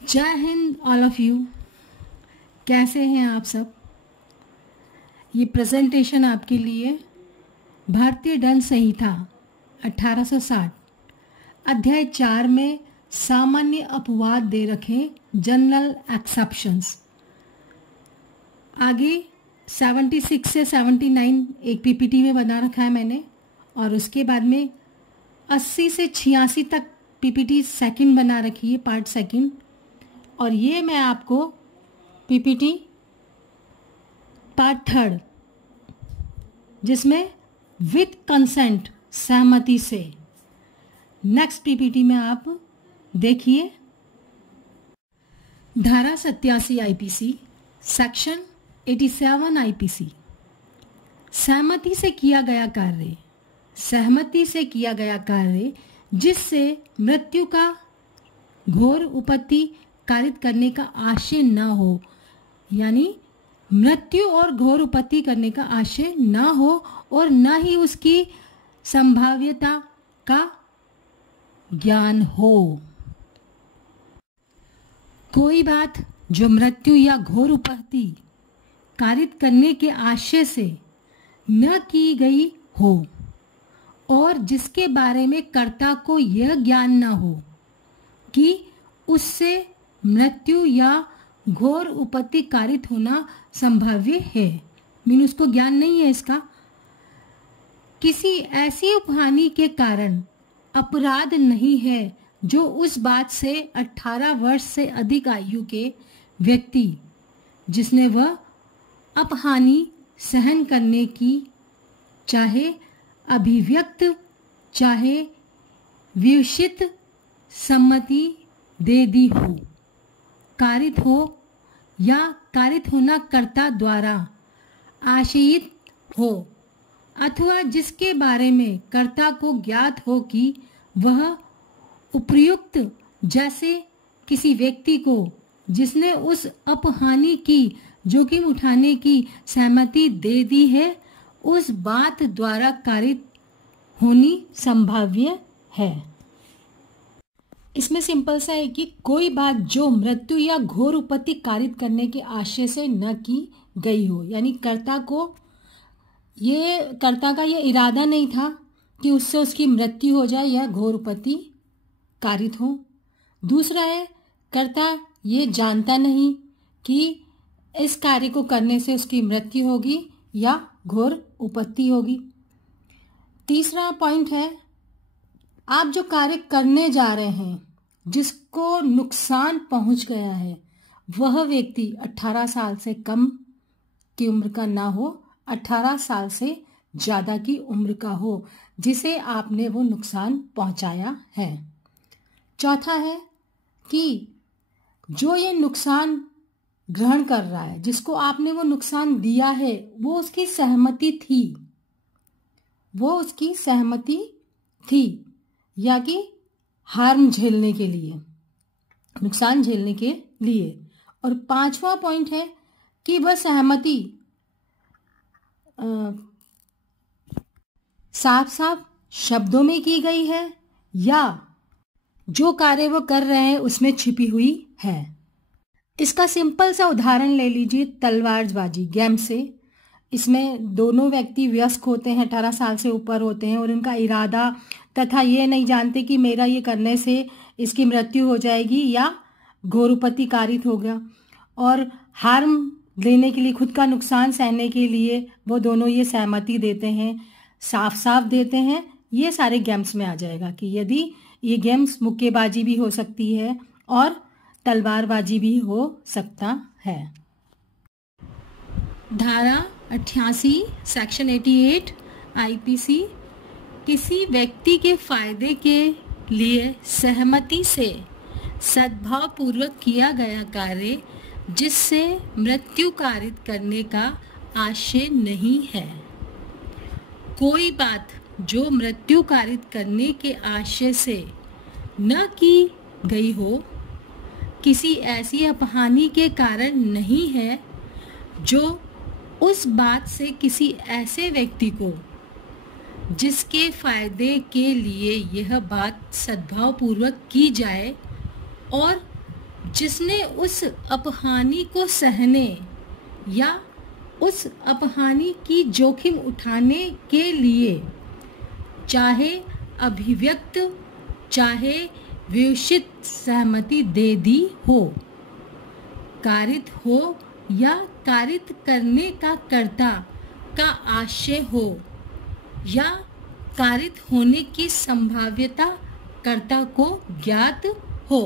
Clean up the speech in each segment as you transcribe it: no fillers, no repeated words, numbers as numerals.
जय Hind all of you. कैसे हैं आप सब? ये प्रेजेंटेशन आपके लिए भारतीय दंड संहिता 1860 अध्याय 4 में सामान्य अपवाद दे रखे जनरल एक्सेप्शंस। आगे 76 से 79 एक पीपीटी में बना रखा है मैंने, और उसके बाद में 80 से 86 तक पीपीटी सेकंड बना रखी है, पार्ट सेकंड। और ये मैं आपको पीपीटी पार्ट थर्ड, जिसमें विथ कंसेंट सहमति से, नेक्स्ट पीपीटी में आप देखिए। धारा 87 आईपीसी, सेक्शन 87 आईपीसी, सहमति से किया गया कार्य, सहमति से किया गया कार्य जिससे मृत्यु का घोर उपत्ति कारित करने का आशय न हो, यानी मृत्यु और घोर उपत्ति करने का आशय न हो और न ही उसकी संभाव्यता का ज्ञान हो। कोई बात जो मृत्यु या घोर उपत्ति कारित करने के आशय से न की गई हो और जिसके बारे में कर्ता को यह ज्ञान न हो कि उससे मृत्यु या घोर उपत्ति कारित होना संभाव्य है, मीन उसको ज्ञान नहीं है इसका, किसी ऐसी उपहानि के कारण अपराध नहीं है जो उस बात से 18 वर्ष से अधिक आयु के व्यक्ति जिसने वह अपहानि सहन करने की चाहे अभिव्यक्त चाहे विवशित सम्मति दे दी हो, कारित हो या कारित होना कर्ता द्वारा आशयित हो, अथवा जिसके बारे में कर्ता को ज्ञात हो कि वह उपर्युक्त जैसे किसी व्यक्ति को जिसने उस अपहानि की जोखिम उठाने की सहमति दे दी है उस बात द्वारा कारित होनी संभाव्य है। इसमें सिंपल सा है कि कोई बात जो मृत्यु या घोर उपत्ति कारित करने के आशय से न की गई हो, यानी कर्ता का ये इरादा नहीं था कि उससे उसकी मृत्यु हो जाए या घोर उपत्ति कारित हो। दूसरा है, कर्ता ये जानता नहीं कि इस कार्य को करने से उसकी मृत्यु होगी या घोर उपत्ति होगी। तीसरा पॉइंट है, आप जो कार्य करने जा रहे हैं जिसको नुकसान पहुंच गया है वह व्यक्ति 18 साल से कम की उम्र का ना हो, 18 साल से ज्यादा की उम्र का हो जिसे आपने वो नुकसान पहुंचाया है। चौथा है कि जो ये नुकसान ग्रहण कर रहा है, जिसको आपने वो नुकसान दिया है, वो उसकी सहमति थी या कि हार्म झेलने के लिए, नुकसान झेलने के लिए। और पांचवा पॉइंट है कि वह सहमति साफ साफ शब्दों में की गई है या जो कार्य वो कर रहे हैं उसमें छिपी हुई है। इसका सिंपल सा उदाहरण ले लीजिए, तलवारबाजी गेम से। इसमें दोनों व्यक्ति वयस्क होते हैं, 18 साल से ऊपर होते हैं और उनका इरादा तथा ये नहीं जानते कि मेरा ये करने से इसकी मृत्यु हो जाएगी या घोर उपत्ति कारित होगा, और हार्म लेने के लिए, खुद का नुकसान सहने के लिए वो दोनों ये सहमति देते हैं, साफ साफ देते हैं। ये सारे गेम्स में आ जाएगा कि यदि ये गेम्स मुक्केबाजी भी हो सकती है और तलवारबाजी भी हो सकता है। धारा 88 सेक्शन 88 आईपीसी, किसी व्यक्ति के फायदे के लिए सहमति से सद्भाव पूर्वक किया गया कार्य जिससे मृत्यु कारित करने का आशय नहीं है। कोई बात जो मृत्यु कारित करने के आशय से न की गई हो, किसी ऐसी अपहानि के कारण नहीं है जो उस बात से किसी ऐसे व्यक्ति को जिसके फायदे के लिए यह बात सद्भाव पूर्वक की जाए और जिसने उस अपहानि को सहने या उस अपहानि की जोखिम उठाने के लिए चाहे अभिव्यक्त चाहे विवशित सहमति दे दी हो, कारित हो या कारित करने का कर्ता का आशय हो या कारित होने की संभाव्यता कर्ता को ज्ञात हो।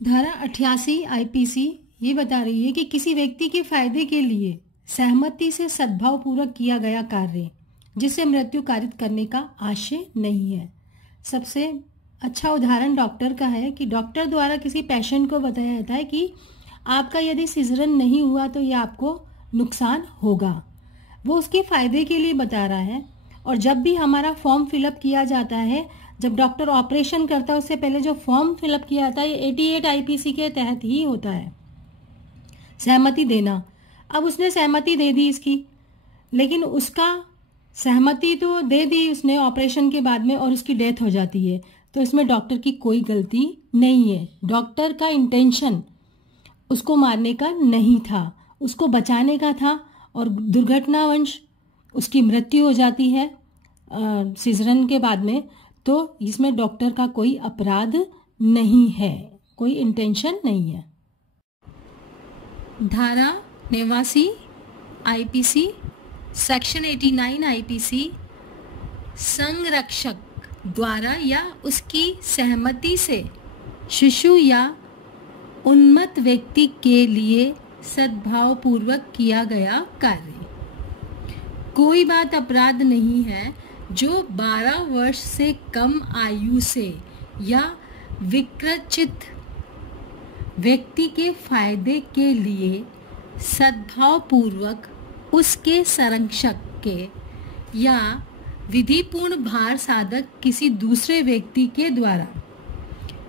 धारा 88 आईपीसी ये बता रही है कि किसी व्यक्ति के फायदे के लिए सहमति से सद्भावपूर्वक किया गया कार्य जिसे मृत्यु कारित करने का आशय नहीं है। सबसे अच्छा उदाहरण डॉक्टर का है कि डॉक्टर द्वारा किसी पेशेंट को बताया जाता है कि आपका यदि सिजरन नहीं हुआ तो ये आपको नुकसान होगा। वो उसके फायदे के लिए बता रहा है। और जब भी हमारा फॉर्म फिलअप किया जाता है, जब डॉक्टर ऑपरेशन करता है उससे पहले जो फॉर्म फिलअप किया जाता है ये 88 आईपीसी के तहत ही होता है, सहमति देना। अब उसने सहमति दे दी इसकी, लेकिन उसका सहमति तो दे दी उसने ऑपरेशन के बाद में और उसकी डेथ हो जाती है, तो इसमें डॉक्टर की कोई गलती नहीं है। डॉक्टर का इंटेंशन उसको मारने का नहीं था, उसको बचाने का था और दुर्घटनावश उसकी मृत्यु हो जाती है सिजरन के बाद में, तो इसमें डॉक्टर का कोई अपराध नहीं है, कोई इंटेंशन नहीं है। धारा 89 आईपीसी सेक्शन 89 आईपीसी संरक्षक द्वारा या उसकी सहमति से शिशु या उन्मत्त व्यक्ति के लिए सद्भावपूर्वक किया गया कार्य। कोई बात अपराध नहीं है जो 12 वर्ष से कम आयु से या विकृचित व्यक्ति के फायदे के लिए सद्भावपूर्वक उसके संरक्षक के या विधिपूर्ण भार साधक किसी दूसरे व्यक्ति के द्वारा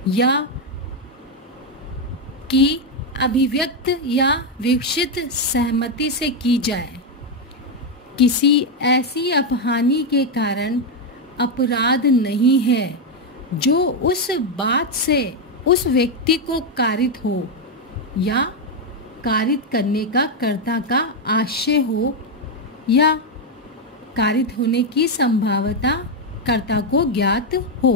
या की अभिव्यक्त या विकसित सहमति से की जाए। किसी ऐसी अपहानि के कारण अपराध नहीं है जो उस बात से उस व्यक्ति को कारित हो या कारित करने का कर्ता का आशय हो या कारित होने की संभावना कर्ता को ज्ञात हो।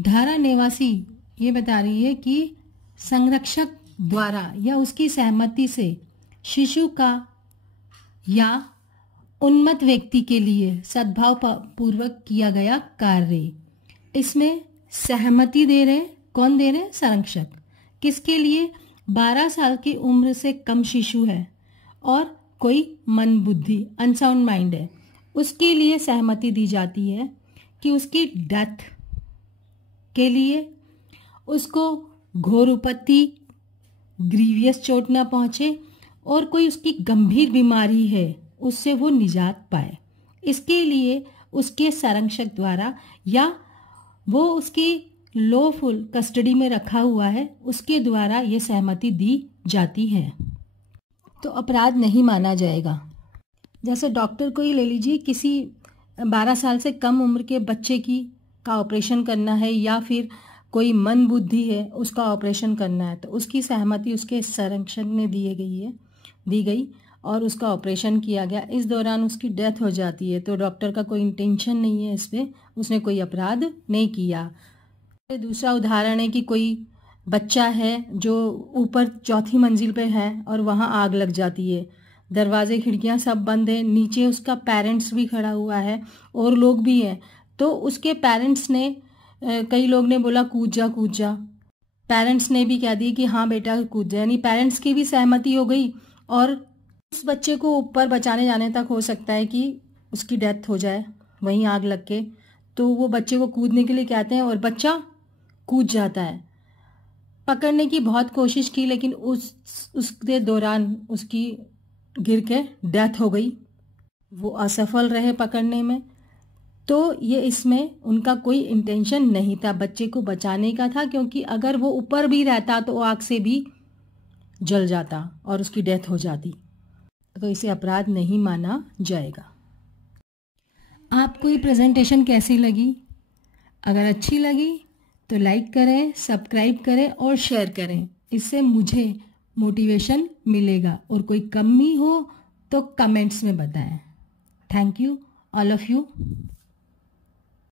धारा 89 ये बता रही है कि संरक्षक द्वारा या उसकी सहमति से शिशु का या उन्मत्त व्यक्ति के लिए सद्भाव पूर्वक किया गया कार्य। इसमें सहमति दे रहे, कौन दे रहे? संरक्षक। किसके लिए? 12 साल की उम्र से कम शिशु है और कोई मन बुद्धि अनसाउंड माइंड है, उसके लिए सहमति दी जाती है कि उसकी डेथ के लिए उसको घोर उपत्ति, ग्रीवियस चोट न पहुंचे और कोई उसकी गंभीर बीमारी है उससे वो निजात पाए। इसके लिए उसके संरक्षक द्वारा या वो उसकी लॉफुल कस्टडी में रखा हुआ है उसके द्वारा ये सहमति दी जाती है, तो अपराध नहीं माना जाएगा। जैसे डॉक्टर को ही ले लीजिए, किसी 12 साल से कम उम्र के बच्चे की का ऑपरेशन करना है या फिर कोई मन बुद्धि है उसका ऑपरेशन करना है, तो उसकी सहमति उसके संरक्षक ने दी गई और उसका ऑपरेशन किया गया। इस दौरान उसकी डेथ हो जाती है तो डॉक्टर का कोई इंटेंशन नहीं है इस पर, उसने कोई अपराध नहीं किया। दूसरा उदाहरण है कि कोई बच्चा है जो ऊपर 4थी मंजिल पे है और वहाँ आग लग जाती है, दरवाजे खिड़कियाँ सब बंद है, नीचे उसका पेरेंट्स भी खड़ा हुआ है और लोग भी हैं, तो उसके पेरेंट्स ने कई लोग ने बोला कूद जा, पेरेंट्स ने भी कह दिया कि हाँ बेटा कूद जा, यानी पेरेंट्स की भी सहमति हो गई और उस बच्चे को ऊपर बचाने जाने तक हो सकता है कि उसकी डेथ हो जाए वहीं आग लग के, तो वो बच्चे को कूदने के लिए कहते हैं और बच्चा कूद जाता है। पकड़ने की बहुत कोशिश की लेकिन उसके दौरान उसकी गिर के डेथ हो गई, वो असफल रहे पकड़ने में। तो ये इसमें उनका कोई इंटेंशन नहीं था, बच्चे को बचाने का था, क्योंकि अगर वो ऊपर भी रहता तो आग से भी जल जाता और उसकी डेथ हो जाती, तो इसे अपराध नहीं माना जाएगा। आपको ये प्रेजेंटेशन कैसी लगी? अगर अच्छी लगी तो लाइक करें, सब्सक्राइब करें और शेयर करें। इससे मुझे मोटिवेशन मिलेगा। और कोई कमी हो तो कमेंट्स में बताएं। Thank you all of you.